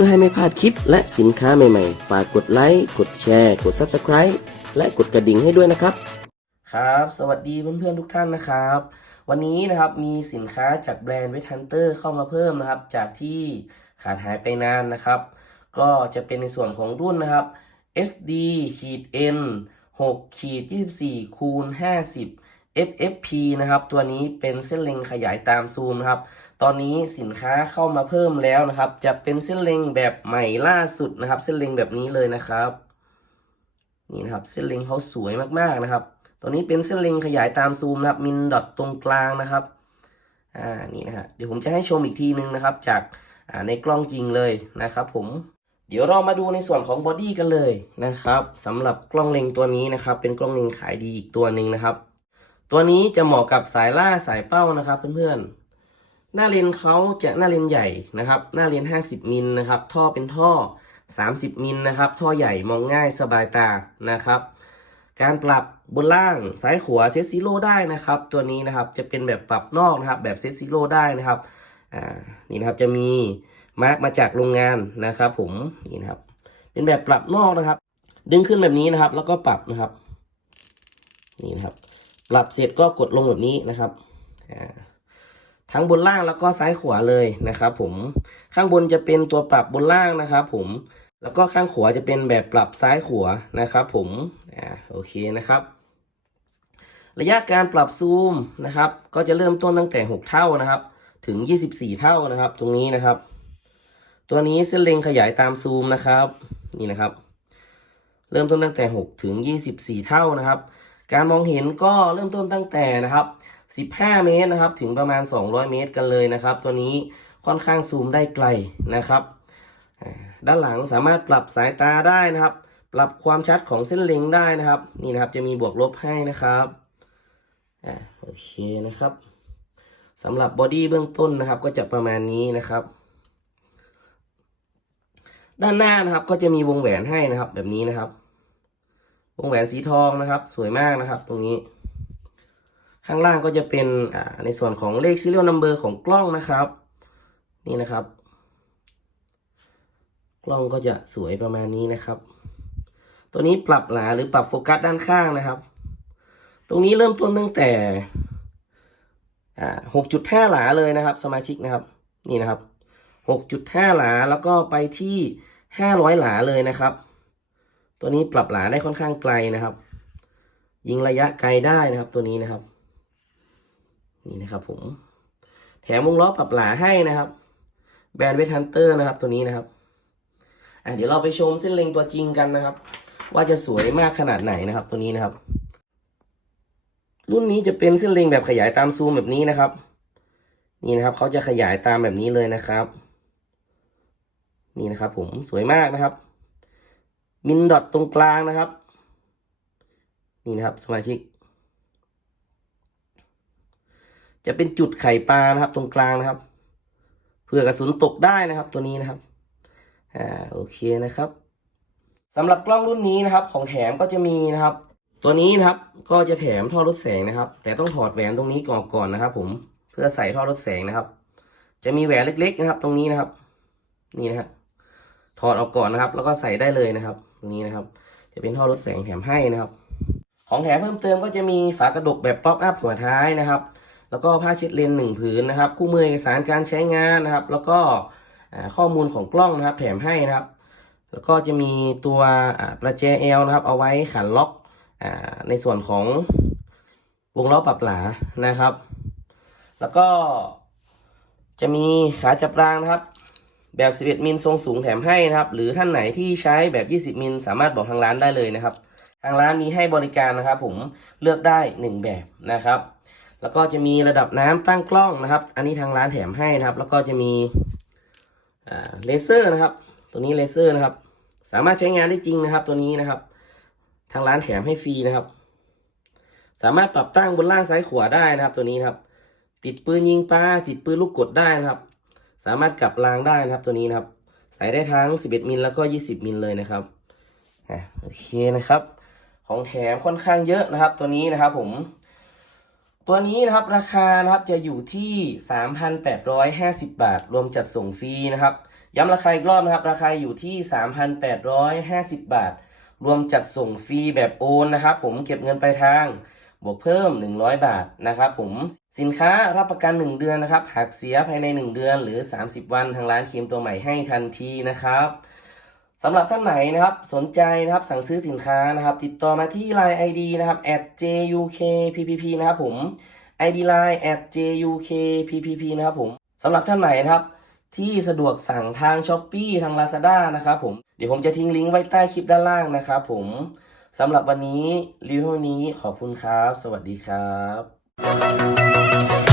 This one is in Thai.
พื่อให้ไม่พลาดคลิปและสินค้าใหม่ๆ ฝากกดไลค์ กดแชร์ กด Subscribe และกดกระดิ่งให้ด้วยนะครับ ครับ สวัสดีเพื่อนๆทุกท่านนะครับ วันนี้นะครับมีสินค้าจากแบรนด์ w e t Hunter เข้ามาเพิ่มนะครับ จากที่ขาดหายไปนานนะครับ ก็จะเป็นในส่วนของรุ่นนะครับ SD ขีด N 6ขีด24คูณ50 FFP นะครับ ตัวนี้เป็นเส้นเล็งขยายตามซูมนะครับ ตอนนี้สินค้าเข้ามาเพิ่มแล้วนะครับ จะเป็นเส้นเล็งแบบใหม่ล่าสุดนะครับ เส้นเล็งแบบนี้เลยนะครับ นี่นะครับ เส้นเล็งเขาสวยมากๆนะครับ ตัวนี้เป็นเส้นเล็งขยายตามซูมนะครับมินดอทตรงกลางนะครับ อ่า นี่นะฮะ เดี๋ยวผมจะให้ชมอีกทีนึงนะครับ จากอ่าในกล้องจริงเลยนะครับ ผมเดี๋ยวเรามาดูในส่วนของบอดี้กันเลยนะครับสำหรับกล้องเล็งตัวนี้นะครับ เป็นกล้องเล็งขายดีอีกตัวหนึ่งนะครับ ตัวนี้จะเหมาะกับสายล่าสายเป้านะครับเพื่อนๆ หน้าเลนเขาจะหน้าเลนใหญ่นะครับ หน้าเลน 50 มิลนะครับ ท่อเป็นท่อ 30 มิลนะครับ ท่อใหญ่มองง่ายสบายตานะครับ การปรับบนล่างซ้ายขวาเซตซีโร่ได้นะครับ ตัวนี้นะครับจะเป็นแบบปรับนอกนะครับแบบเซตซีโร่ได้นะครับอ่านี่นะครับจะมีมาร์กมาจากโรงงานนะครับผมนี่นะครับ เป็นแบบปรับนอกนะครับ ดึงขึ้นแบบนี้นะครับ แล้วก็ปรับนะครับ นี่นะครับ ปรับเสร็จก็กดลงแบบนี้นะครับทั้งบนล่างแล้วก็ซ้ายขวาเลยนะครับ ผมข้างบนจะเป็นตัวปรับบนล่างนะครับ ผมแล้วก็ข้างขวาจะเป็นแบบปรับซ้ายขวานะครับ ผมอ่าโอเคนะครับ ระยะการปรับซูมนะครับ ก็จะเริ่มต้นตั้งแต่ 6 เท่านะครับ ถึง 24 เท่านะครับ ตรงนี้นะครับ ตัวนี้เส้นเล็งขยายตามซูมนะครับนี่นะครับ เริ่มต้นตั้งแต่ 6 ถึง 24 เท่านะครับ การมองเห็นก็เริ่มต้นตั้งแต่นะครับ 15 เมตรนะครับ ถึงประมาณ 200 เมตรกันเลยนะครับ ตัวนี้ค่อนข้างซูมได้ไกลนะครับ ด้านหลังสามารถปรับสายตาได้นะครับ ปรับความชัดของเส้นเล็งได้นะครับ นี่นะครับจะมีบวกลบให้นะครับอ่าโอเคนะครับสำหรับบอดี้เบื้องต้นนะครับ ก็จะประมาณนี้นะครับ ด้านหน้านะครับก็จะมีวงแหวนให้นะครับ แบบนี้นะครับ วงแหวนสีทองนะครับ สวยมากนะครับ ตรงนี้ ข้างล่างก็จะเป็นในส่วนของเลข serial number ของกล้องนะครับ นี่นะครับ กล้องก็จะสวยประมาณนี้นะครับ ตัวนี้ปรับหลาหรือปรับโฟกัสด้านข้างนะครับ ตรงนี้เริ่มต้นตั้งแต่อ่า6.5หลาเลยนะครับ สมาชิกนะครับ นี่นะครับ6.5หลาแล้วก็ไปที่500หลาเลยนะครับ ตัวนี้ปรับหลาได้ค่อนข้างไกลนะครับ ยิงระยะไกลได้นะครับตัวนี้นะครับ นี่นะครับผม แถมวงล้อปรับหลาให้นะครับ แบรนด์เวทฮันเตอร์นะครับตัวนี้นะครับอะเดี๋ยวเราไปชมเส้นเล็งตัวจริงกันนะครับ ว่าจะสวยมากขนาดไหนนะครับ ตัวนี้นะครับ รุ่นนี้จะเป็นเส้นเล็งแบบขยายตามซูมแบบนี้นะครับ นี่นะครับเขาจะขยายตามแบบนี้เลยนะครับ นี่นะครับผมสวยมากนะครับ มินดอทตรงกลางนะครับ นี่นะครับสมาชิก จะเป็นจุดไข่ปลานะครับ ตรงกลางนะครับเผื่อกระสุนตกได้นะครับตัวนี้นะครับอ่าโอเคนะครับสำหรับกล้องรุ่นนี้นะครับ ของแถมก็จะมีนะครับ ตัวนี้นะครับก็จะแถมท่อลดแสงนะครับ แต่ต้องถอดแหวนตรงนี้ก่อนก่อนนะครับ ผมเพื่อใส่ท่อลดแสงนะครับ จะมีแหวนเล็ก ๆ นะครับ ตรงนี้นะครับ นี่นะฮะถอดออกก่อนนะครับ แล้วก็ใส่ได้เลยนะครับ ตรงนี้นะครับ จะเป็นท่อลดแสงแถมให้นะครับ ของแถมเพิ่มเติมก็จะมีฝากระดกแบบป๊อปอัพหัวท้ายนะครับ แล้วก็ผ้าเช็ดเลนส์หนึ่งผืนนะครับ คู่มือเอกสารการใช้งานนะครับ แล้วก็ข้อมูลของกล้องนะครับ แถมให้นะครับ แล้วก็จะมีตัวประแจเอลนะครับ เอาไว้ขันล็อกอในส่วนของวงล้อปรับหลานะครับ แล้วก็จะมีขาจับรางนะครับ แบบ 11 มิลทรงสูงแถมให้นะครับ หรือท่านไหนที่ใช้แบบ 20 มิลสามารถบอกทางร้านได้เลยนะครับ ทางร้านมีให้บริการนะครับ ผมเลือกได้ 1 แบบนะครับ แล้วก็จะมีระดับน้ำตั้งกล้องนะครับ อันนี้ทางร้านแถมให้นะครับ แล้วก็จะมีเลเซอร์นะครับ ตัวนี้เลเซอร์นะครับ สามารถใช้งานได้จริงนะครับ ตัวนี้นะครับ ทางร้านแถมให้ฟรีนะครับ สามารถปรับตั้งบนล่างซ้ายขวาได้นะครับ ตัวนี้นครับ ติดปืนยิงปลาติดปืนลูกกดได้นะครับ สามารถกลับรางได้นะครับตัวนี้นะครับ ใส่ได้ทั้ง 11 มิลแล้วก็ 20 มิลเลยนะครับอะโอเคนะครับ ของแถมค่อนข้างเยอะนะครับ ตัวนี้นะครับผม ตัวนี้นะครับราคานะครับจะอยู่ที่ 3,850 บาท รวมจัดส่งฟรีนะครับ ย้ำราคาอีกรอบนะครับ ราคาอยู่ที่ 3,850 บาท รวมจัดส่งฟรีแบบโอนนะครับ ผมเก็บเงินปลายทาง บวกเพิ่ม 100 บาทนะครับผมสินค้ารับประกัน 1 เดือนนะครับหากเสียภายใน 1 เดือนหรือ 30 วันทางร้านเคลมตัวใหม่ให้ทันทีนะครับสำหรับท่านไหนนะครับสนใจนะครับสั่งซื้อสินค้านะครับ ติดต่อมาที่ Line ID นะครับ @jukppp นะครับผม ID Line @jukppp นะครับผมสำหรับท่านไหนนะครับที่สะดวกสั่งทาง s h อ p e e ทาง Lazada นะครับผม เดี๋ยวผมจะทิ้งลิงก์ไว้ใต้คลิปด้านล่างนะครับผม สำหรับวันนี้รีวิวนี้ขอบคุณครับ สวัสดีครับ